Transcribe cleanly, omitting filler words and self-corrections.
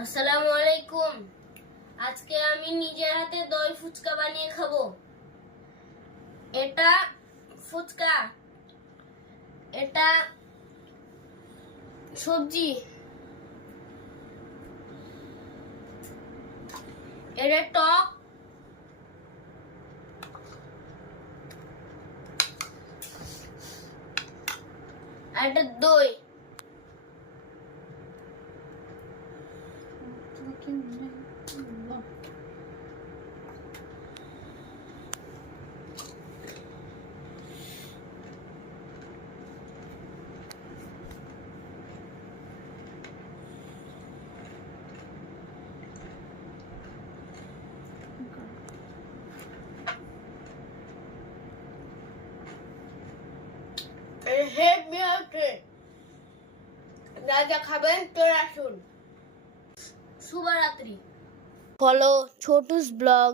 আসসালামু আলাইকুম। আজকে আমি নিজের হাতে দই ফুচকা বানিয়ে খাবো। এটা ফুচকা, এটা সবজি, এটা টক, আর এটা দই। হেভি হচ্ছে, যা যা খাবেন চলে আসুন। শুভরাত্রি। Follow Chotus blog.